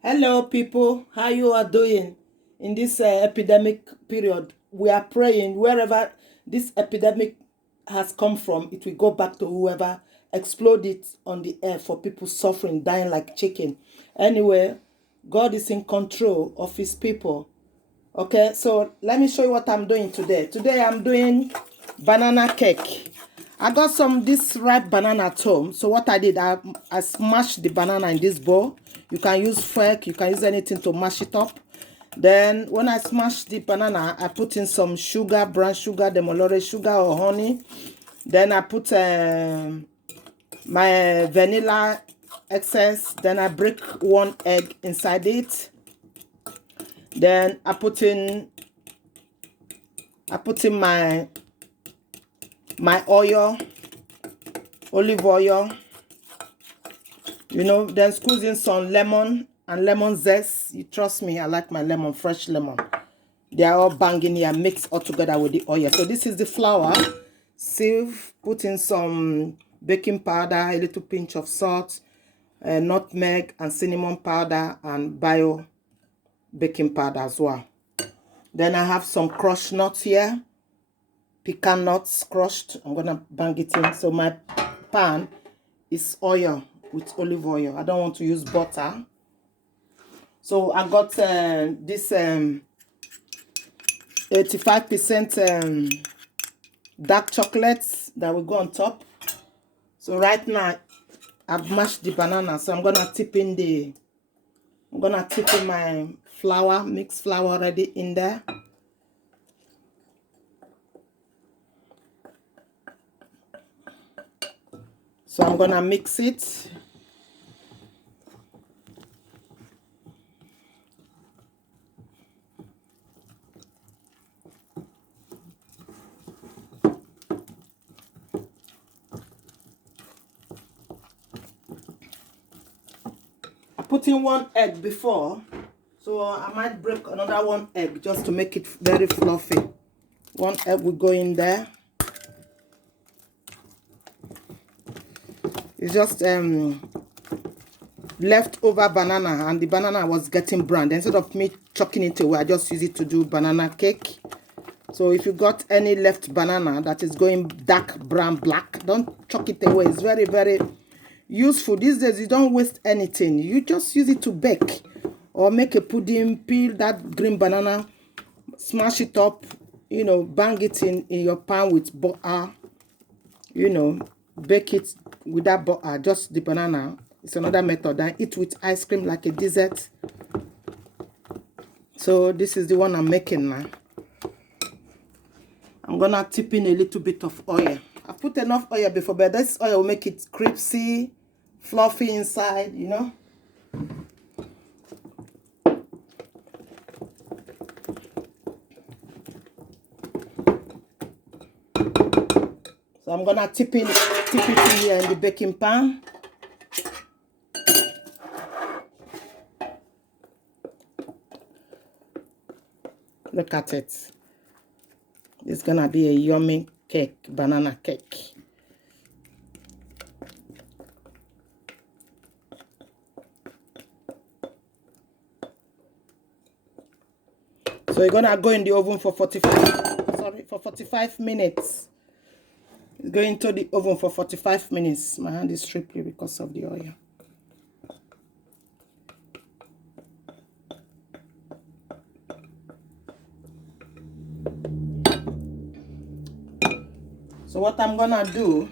Hello, people. How you are doing in this epidemic period? We are praying wherever this epidemic has come from, it will go back to whoever explode it on the air for people suffering, dying like chicken. Anyway, God is in control of His people. Okay, so let me show you what I'm doing today. Today I'm doing banana cake. I got some this ripe banana at home. So what I did, I smashed the banana in this bowl. You can use fork, you can use anything to mash it up. Then when I smashed the banana, I put in some sugar, brown sugar, demolore sugar or honey. Then I put my vanilla excess. Then I break one egg inside it. Then I put in my oil, olive oil, then squeeze in some lemon and lemon zest. You trust me, I like my lemon, fresh lemon. They are all banging here, mixed all together with the oil. So this is the flour, sieve, put in some baking powder, a little pinch of salt, nutmeg and cinnamon powder, and bio baking powder as well. Then I have some crushed nuts here, pecan nuts crushed. I'm gonna bang it in. So my pan is oil with olive oil. I don't want to use butter. So I got this 85% dark chocolate that will go on top. So right now I've mashed the banana, so I'm gonna tip in my flour, mixed flour already in there. So I'm gonna mix it. I put in one egg before, so I might break another one egg just to make it very fluffy. One egg will go in there. It's just leftover banana, and the banana was getting brown. Instead of me chucking it away, I just use it to do banana cake. So if you got any left banana that is going dark brown black, don't chuck it away. It's very, very useful these days. You don't waste anything. You just use it to bake or make a pudding. Peel that green banana, smash it up, bang it in your pan with butter, bake it with that butter, just the banana. It's another method. I eat with ice cream like a dessert. So this is the one I'm making now. I'm gonna tip in a little bit of oil. I put enough oil before, but this oil will make it crispy, fluffy inside, So I'm gonna tip it in here in the baking pan. Look at it. It's gonna be a yummy cake, banana cake. So you're gonna go in the oven for 45 minutes. It's going into the oven for 45 minutes. My hand is slippery because of the oil. So what I'm gonna do,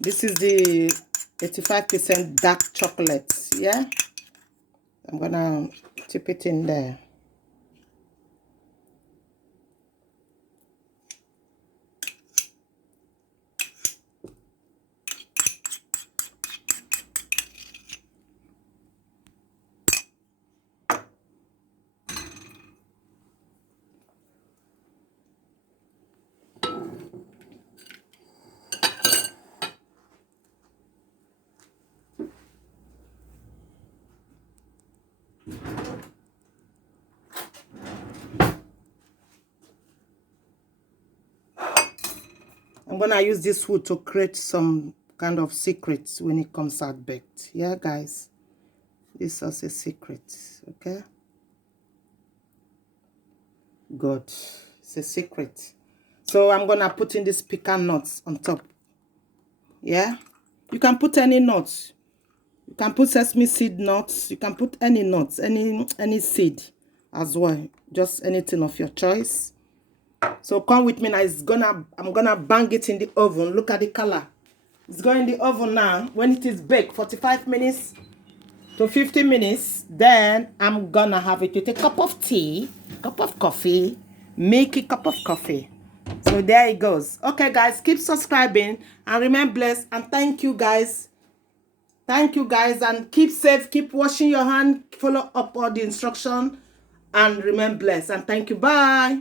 this is the 85% dark chocolate, yeah? I'm gonna tip it in there. I'm gonna use this wood to create some kind of secrets when it comes out baked. Yeah, guys, this is a secret. Okay, good. It's a secret. So I'm gonna put in this pecan nuts on top. Yeah, you can put any nuts. You can put sesame seed nuts. You can put any nuts, any seed as well. Just anything of your choice. So come with me now. I'm gonna bang it in the oven. Look at the color. It's going in the oven now. When it is baked, 45 minutes to 50 minutes. Then I'm gonna have it with a cup of tea, cup of coffee, make a cup of coffee. So there it goes. Okay, guys, keep subscribing and remain blessed. And thank you, guys. Thank you, guys, and keep safe. Keep washing your hand. Follow up all the instruction and remain blessed. And thank you. Bye.